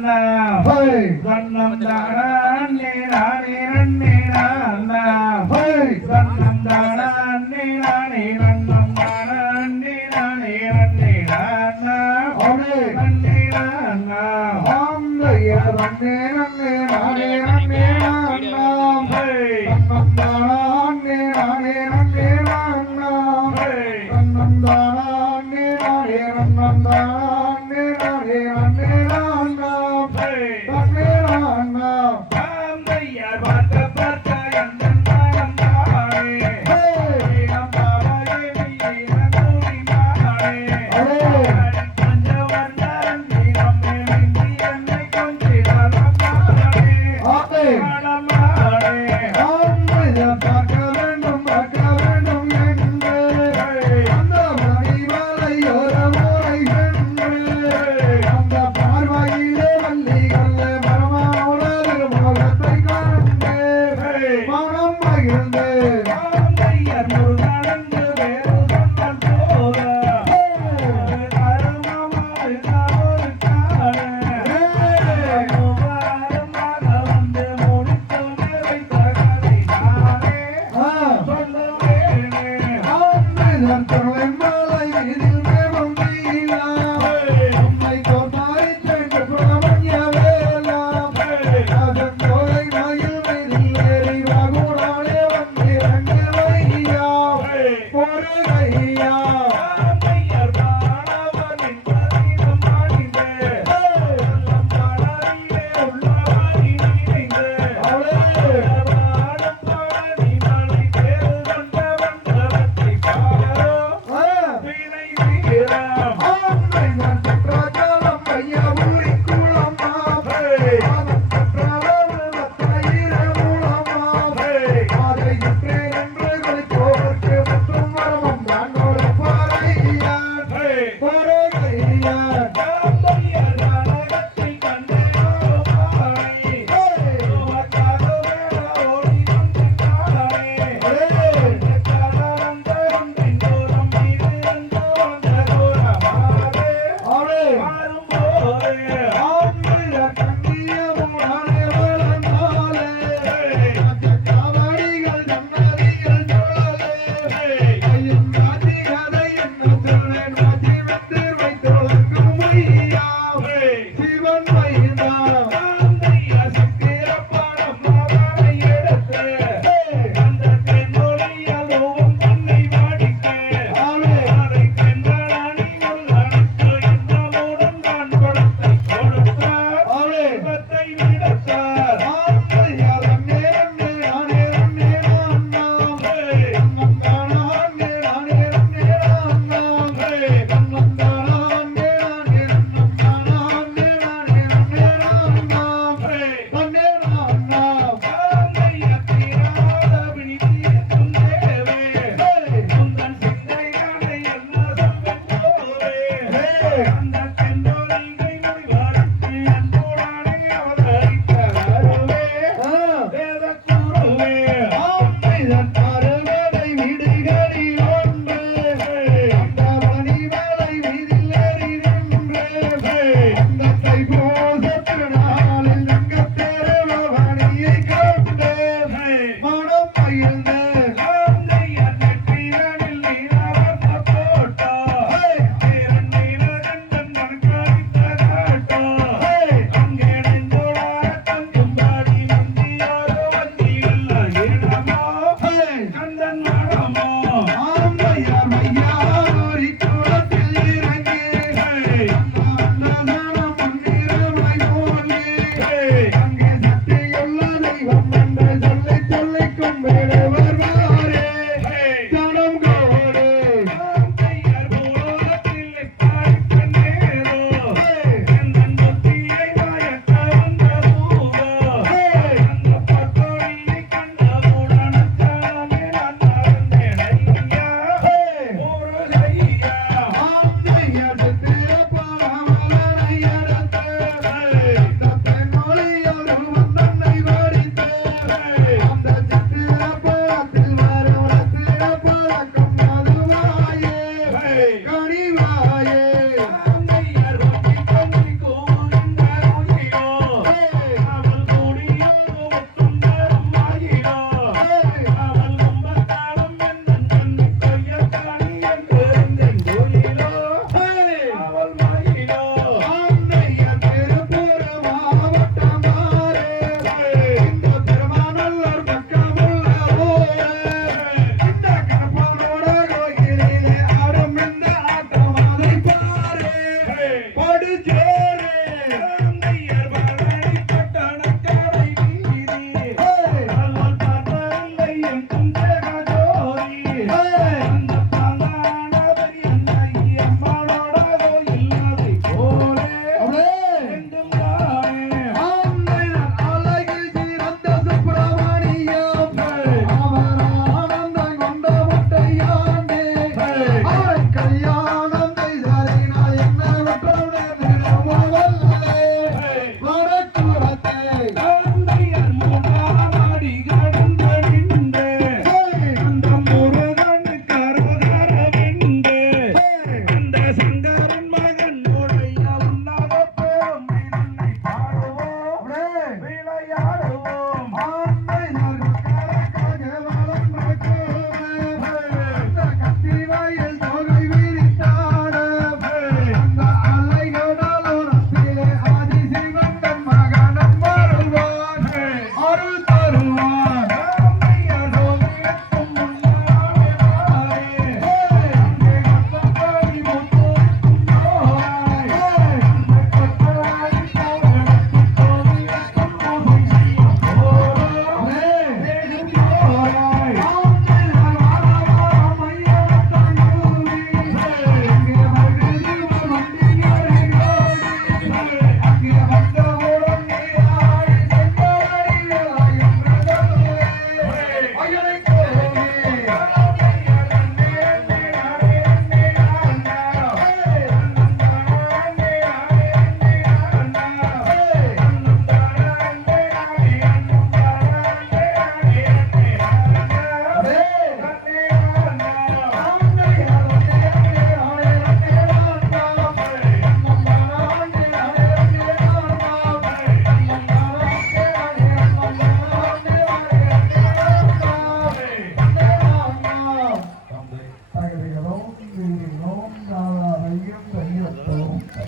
வண்ணம் தானா நேரா நேரன் நேரா அண்ணா வண்ணம் தானா நேரா நேரன் தானா நேரா நேரன் நேரா அண்ணா நேரா அண்ணா வந்தேரன் நேரா நேரன் தன்ன